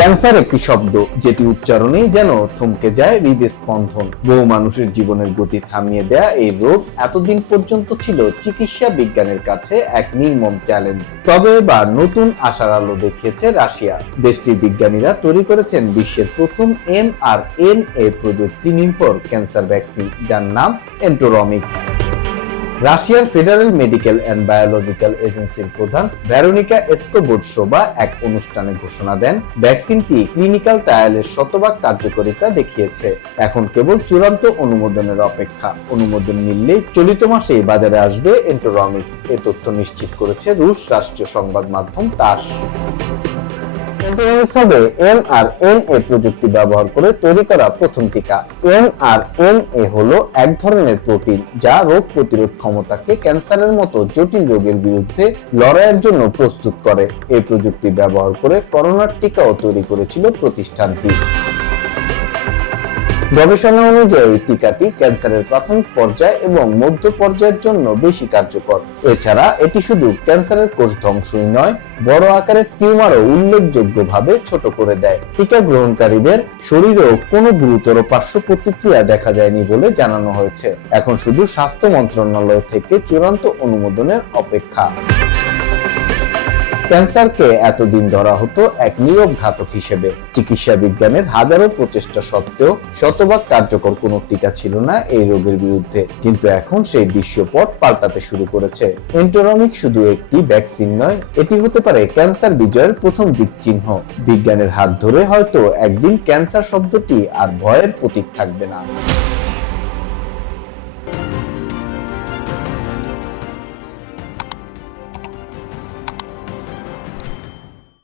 Cancer একটি শব্দ যেটি উচ্চারণেই যেন থমকে যায় হৃদয় স্পন্দন। বহু মানুষের জীবনের গতি থামিয়ে দেয়া এই রোগ এতদিন পর্যন্ত ছিল চিকিৎসা বিজ্ঞানের কাছে এক নির্মম চ্যালেঞ্জ। তবে এবার নতুন আশার আলো দেখিয়েছে রাশিয়া। দেশটির বিজ্ঞানীরা তৈরি করেছেন বিশ্বের প্রথম এম আর এন এ প্রযুক্তি নির্ভর ক্যান্সার ভ্যাকসিন, যার নাম এন্টোরমিক্স রাশিয়ার ফেডারেল মেডিকেল অ্যান্ড বায়োলজিক্যাল এজেন্সির প্রধান ভ্যারোনিকা এসকোবোটসোবা এক অনুষ্ঠানে ঘোষণা দেন। ভ্যাকসিনটি ক্লিনিক্যাল ট্রায়ালের শতভাগ কার্যকারিতা দেখিয়েছে। এখন কেবল চূড়ান্ত অনুমোদনের অপেক্ষা। অনুমোদন মিললেই চলিত মাসে বাজারে আসবে এন্টোরমিক্স এ তথ্য নিশ্চিত করেছে রুশ রাষ্ট্রীয় সংবাদ মাধ্যম তাস। এন্টোরমিক্স হবে এমআরএনএ প্রযুক্তি ব্যবহার করে তৈরি করা প্রথম টিকা। এমআরএনএ হলো এক ধরনের প্রোটিন যা রোগ প্রতিরোধ ক্ষমতাকে ক্যান্সারের মতো জটিল রোগের বিরুদ্ধে লড়াইয়ের জন্য প্রস্তুত করে। এই প্রযুক্তি ব্যবহার করে করোনার টিকাও তৈরি করেছিল প্রতিষ্ঠানটি। গবেষণা অনুযায়ী টিকাটি ক্যান্সারের প্রাথমিক পর্যায় এবং মধ্য পর্যায়ের জন্য বেশি কার্যকর। এছাড়া এটি শুধু ক্যান্সারের কোষ ধ্বংসই নয়, বড় আকারের টিউমারও উল্লেখযোগ্যভাবে ছোট করে দেয়। টিকা গ্রহণকারীদের শরীরেও কোনো গুরুতর পার্শ্ব প্রতিক্রিয়া দেখা যায়নি বলে জানানো হয়েছে। এখন শুধু স্বাস্থ্য মন্ত্রণালয় থেকে চূড়ান্ত অনুমোদনের অপেক্ষা। ক্যান্সারকে এতদিন ধরা হতো এক নীরব ঘাতক হিসেবে। চিকিৎসা বিজ্ঞানের হাজারো প্রচেষ্টা সত্ত্বেও শতভাগ কার্যকর কোনো টিকা ছিল না এই রোগের বিরুদ্ধে। কিন্তু এখন সেই দৃশ্যপট পাল্টাতে শুরু করেছে। এন্টোরমিক শুধু একটি ভ্যাকসিন নয়, এটি হতে পারে ক্যান্সার বিজয়ের প্রথম দিক চিহ্ন বিজ্ঞানের হাত ধরে হয়তো একদিন ক্যান্সার শব্দটি আর ভয়ের প্রতীক থাকবে না।